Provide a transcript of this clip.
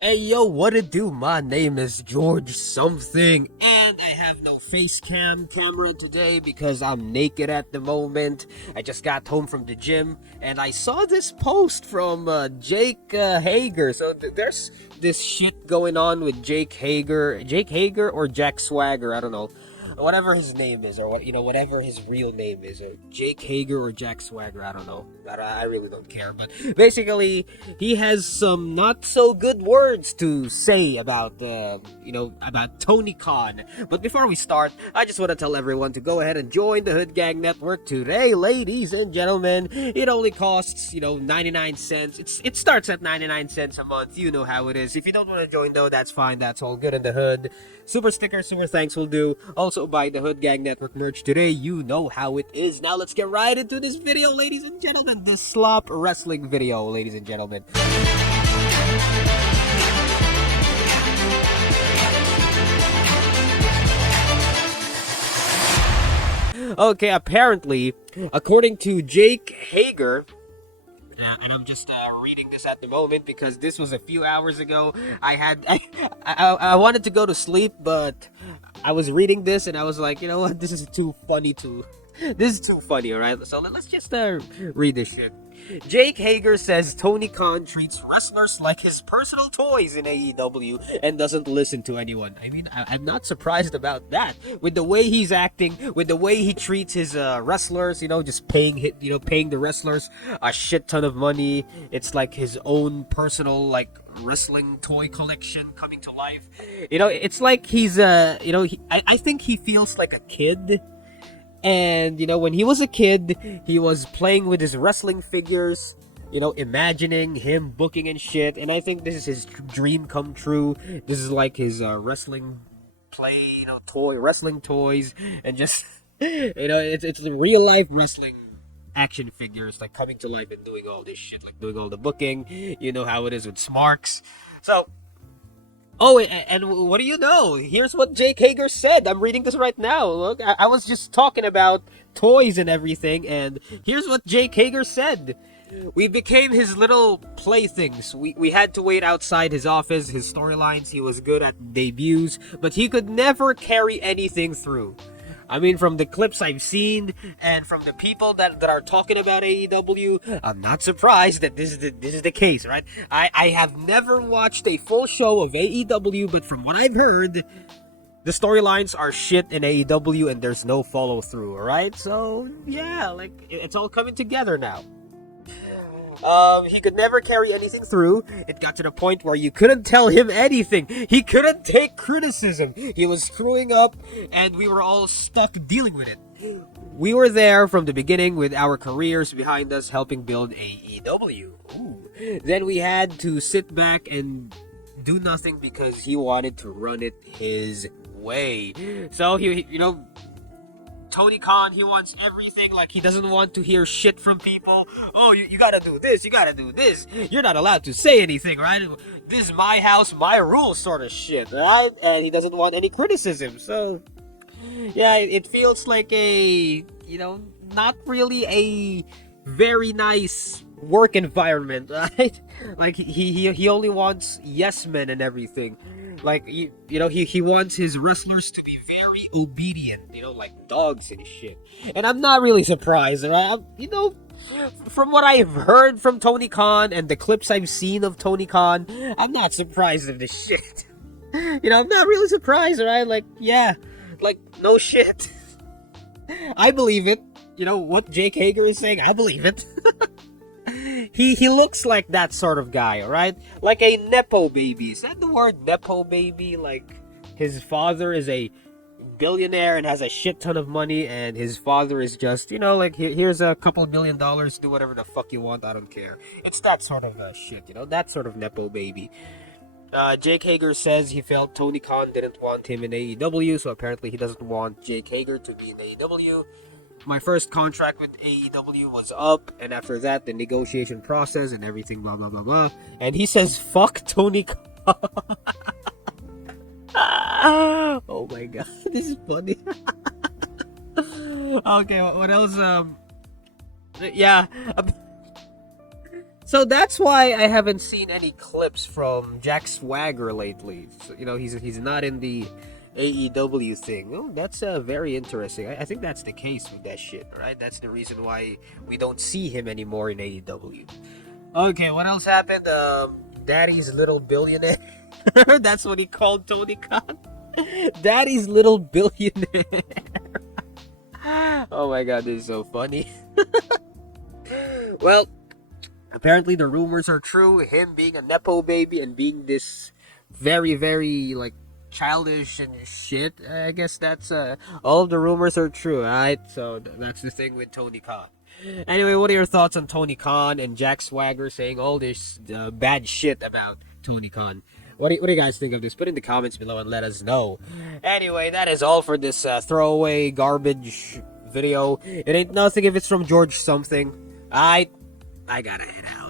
Hey yo, what it do? My name is George something, and I have no face camera today because I'm naked at the moment. I just got home from the gym, and I saw this post from Jake Hager. So there's this shit going on with Jake Hager or Jack Swagger. I don't know, whatever his name is, or whatever his real name is, or Jake Hager or Jack Swagger. I don't know. I really don't care. But basically, he has some not so good words to say about about Tony Khan. But before we start, I just want to tell everyone to go ahead and join the Hood Gang Network today, ladies and gentlemen. It only costs 99 cents. It starts at 99 cents a month. You know how it is. If you don't want to join though, that's fine. That's all good in the hood. Super sticker, super thanks will do. Also buy the Hood Gang Network merch today. You know how it is. Now let's get right into this video, ladies and gentlemen. This slop wrestling video, ladies and gentlemen. Okay, apparently, according to Jake Hager, and I'm just reading this at the moment because this was a few hours ago. I wanted to go to sleep, but I was reading this and I was like, you know what, this is too funny to. This is too funny, alright? So let's just read this shit. Jake Hager says Tony Khan treats wrestlers like his personal toys in AEW and doesn't listen to anyone. I mean, I'm not surprised about that. With the way he's acting, with the way he treats his wrestlers, just paying the wrestlers a shit ton of money. It's like his own personal wrestling toy collection coming to life. It's like he's I think he feels like a kid. And, when he was a kid, he was playing with his wrestling figures, imagining him booking and shit. And I think this is his dream come true. This is like his wrestling wrestling toys. And just, it's real life wrestling action figures, like coming to life and doing all this shit, like doing all the booking. You know how it is with Smarks. So, oh, and what do you know? Here's what Jake Hager said. I'm reading this right now. Look, I was just talking about toys and everything, and here's what Jake Hager said. We became his little playthings. We had to wait outside his office, his storylines. He was good at debuts, but he could never carry anything through. I mean, from the clips I've seen and from the people that are talking about AEW, I'm not surprised that this is the case, right? I have never watched a full show of AEW, but from what I've heard, the storylines are shit in AEW and there's no follow through, alright? So, yeah, it's all coming together now. He could never carry anything through. It got to the point where you couldn't tell him anything. He couldn't take criticism. He was screwing up, and we were all stuck dealing with it. We were there from the beginning with our careers behind us helping build AEW. Ooh. Then we had to sit back and do nothing because he wanted to run it his way. So, Tony Khan, he wants everything. Like, he doesn't want to hear shit from people. Oh, you gotta do this, you gotta do this. You're not allowed to say anything, right? This is my house, my rules sort of shit, right? And he doesn't want any criticism. So, yeah, it feels like a, not really a very nice work environment, right? Like, he only wants yes men and everything. Like, he wants his wrestlers to be very obedient, like dogs and shit. And I'm not really surprised, right? From what I've heard from Tony Khan and the clips I've seen of Tony Khan, I'm not surprised of this shit. I'm not really surprised, right? Like, yeah, like, no shit. I believe it. What Jake Hager is saying, I believe it. He looks like that sort of guy, right? Like a nepo baby. Is that the word, nepo baby? Like, his father is a billionaire and has a shit ton of money, and his father is just, here's a couple $1 million, do whatever the fuck you want, I don't care. It's that sort of shit, that sort of nepo baby. Jake Hager says he felt Tony Khan didn't want him in AEW, so apparently he doesn't want Jake Hager to be in AEW. My first contract with AEW was up, and after that, the negotiation process and everything, blah, blah, blah, blah. And he says, fuck Tony Khan. Oh my god, this is funny. Okay, what else? Yeah. So that's why I haven't seen any clips from Jack Swagger lately. So, he's not in the AEW thing. Oh, that's very interesting. I think that's the case with that shit, right? That's the reason why we don't see him anymore in AEW. Okay, what else happened? Daddy's little billionaire. That's what he called Tony Khan. Daddy's little billionaire. Oh my god, this is so funny. Well, apparently the rumors are true. Him being a nepo baby and being this very, very like childish and shit. I guess that's all of the rumors are true, alright? So that's the thing with Tony Khan. Anyway, what are your thoughts on Tony Khan and Jack Swagger saying all this bad shit about Tony Khan? What do you guys think of this? Put in the comments below and let us know. Anyway, that is all for this throwaway garbage video. It ain't nothing if it's from George something. I gotta head out.